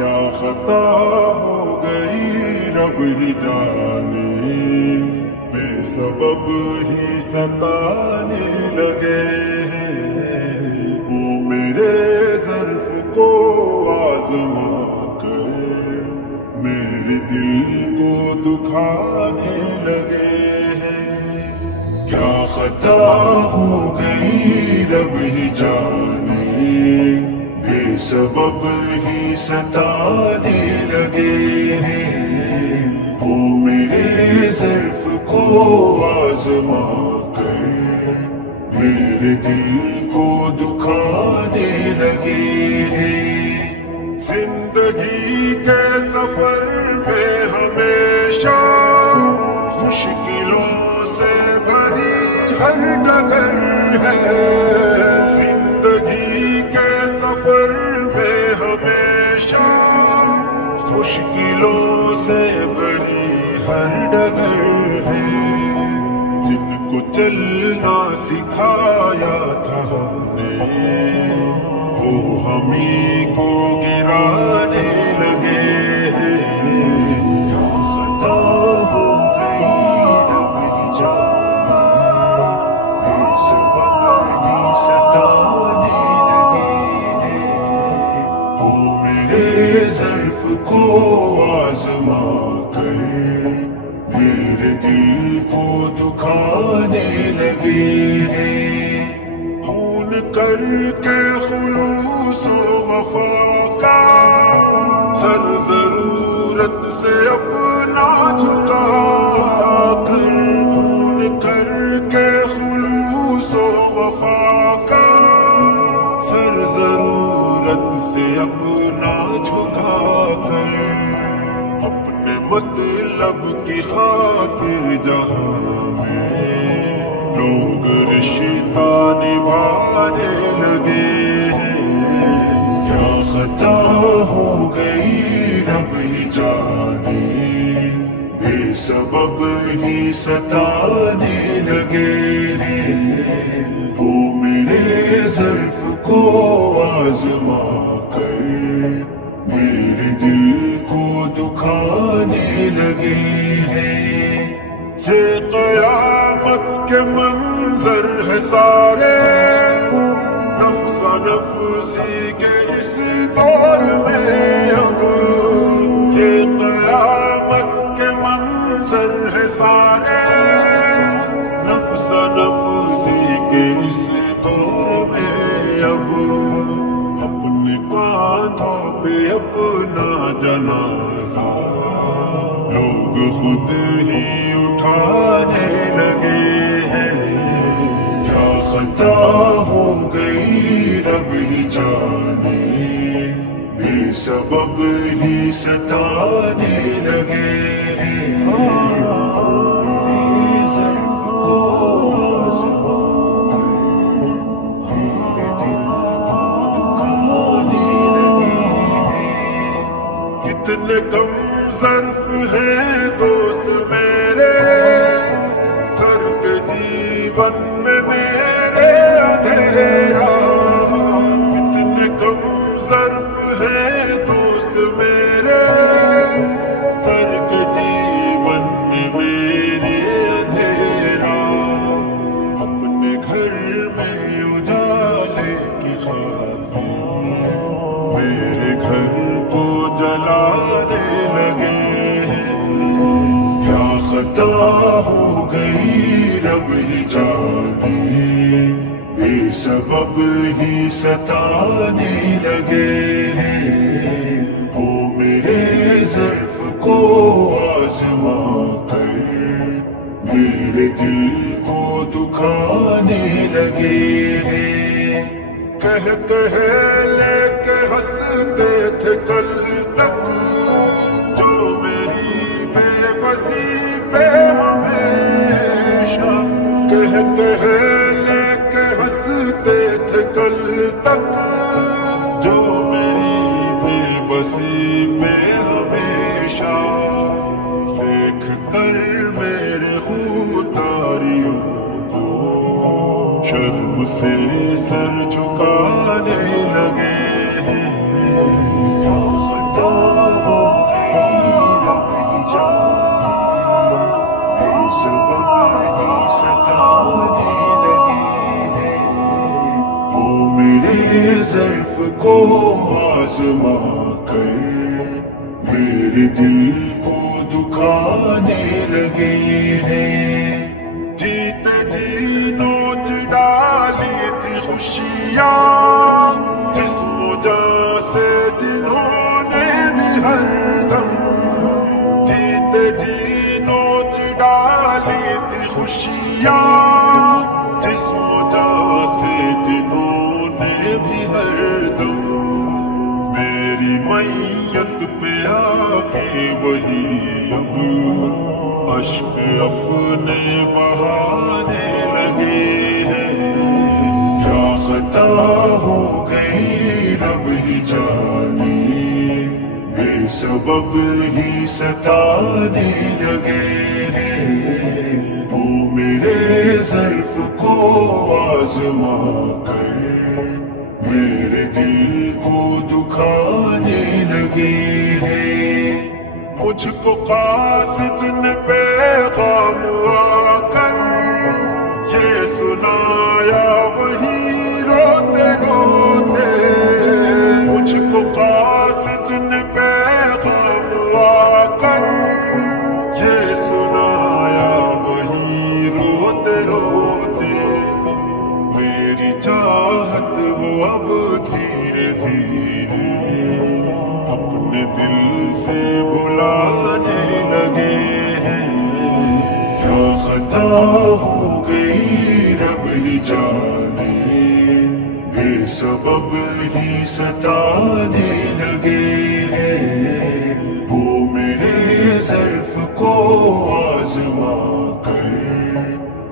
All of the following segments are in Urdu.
کیا خطا ہو گئی رب ہی جانے، بے سبب ہی ستانے لگے ہیں وہ میرے ظرف کو آزما کر میرے دل کو دکھانے لگے ہیں۔ کیا خطا ہو گئی رب ہی جانے، بے سبب ہی ستانے لگے ہیں وہ میرے ظرف کو آزما کر میرے دل کو دکھانے لگے ہیں۔ زندگی کے سفر میں ہمیشہ مشکلوں سے بھری ہر ڈگر ہے، زندگی کے سفر میں ہمیشہ مشکلوں سے بھری ہر ڈگر ہے۔ جن کو چلنا سکھایا تھا ہم نے وہ ہمیں کو گرانے لگے ہیں۔ کیا خطا ہو گئی رب ہی جانے، بے سبب ہی ستانے لگے ہیں وہ میرے ظرف کو آزما کر میرے دل کو دکھانے لگے ہیں۔ خون کر کے خلوص و وفا کا سر ضرورت سے اپنا جھکا کر، خون کر کے خلوص و وفا کا سر ضرورت سے اپنا جھکا کر اپنے مطلب کی خاطر جہاں میں لوگ رشتہ نبھانے لگے ہیں۔ کیا خطا ہو گئی رب ہی جانے، بے سبب ہی ستانے لگے ہیں وہ میرے ظرف کو آزما کر میرے دل کو دکھانے لگے ہیں۔ یہ قیامت کے منظر ہے سارے نفس نفسی کے اس دور میں، اب یہ قیامت کے منظر ہے سارے نفس نفسی کے اس دور میں، اب اپنے کاندھوں پہ اپنا جنازہ لوگ خود ہی اٹھانے لگے ہیں۔ کیا خطا ہو گئی رب ہی جانے، بے سبب ہی ستانے لگے ہیں میرے ظرف کو آزما کر میرے دل کو دکھانے لگے ہیں۔ کتنے کم ظرف ہیں دوست میرے کر کے جیون میں میرے اندھیرا، کتنے کم ظرف ہیں دوست میرے کر کے جیون میں میرے اندھیرا، اپنے گھر میں اجالے کی خاطر میرے گھر کو جلانے لگے ہیں۔ کیا خطا ہو گئی رب ہی جانے، بے سبب ہی ستانے لگے ہیں وہ میرے ظرف کو آزما کر میرے دل کو دکھانے لگے ہیں۔ کہتے ہیں لے کے ہنستے تھے کل تک جو میری بے بسی پہ ہمیشہ، کہتے ہیں لے کے ہنستے تھے کل تک جو میری بے بسی پہ ہمیشہ، دیکھ کر میرے خودداریوں کو شرم سے سر جھکانے لگے ہیں۔ کیا خطا آزما کر میرے دل کو دکھانے لگے ہیں. جیتے جی نوچ ڈالی تھی خوشیاں جسم و جاں سے جنہوں نے بھی ہر دم. جیتے جی نوچ ڈالی تھی خوشیاں جسم و جاں سے جنہوں نے بھی ہر دم. میری میت پہ آ کے وہی اب اشک اپنے بہانے لگے ہیں. کیا خطا ہو گئی رب ہی جانے بے سبب ہی ستانے لگے ہیں. وہ میرے ظرف کو آزما کر میرے دل کو دکھانے لگے ہیں. مجھ کو قاصد نے پیغام آ کر یہ سنایا وہی روتے روتے. مجھ کو قاصد نے پیغام آ کر یہ سنایا وہی روتے روتے. میری چاہت وہ اب دھیرے دھیرے اپنے دل سے بلانے لگے ہیں. کیا خطا ہو گئی رب ہی جانے بے سبب ہی ستانے لگے ہیں. وہ میرے ظرف کو آزما کر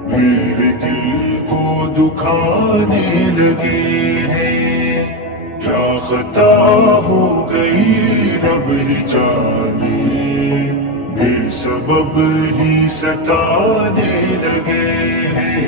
میرے دل کو دکھانے لگے ہیں. کیا خطا ہو گئی رب ہی جانے بے سبب ہی ستانے لگے ہیں.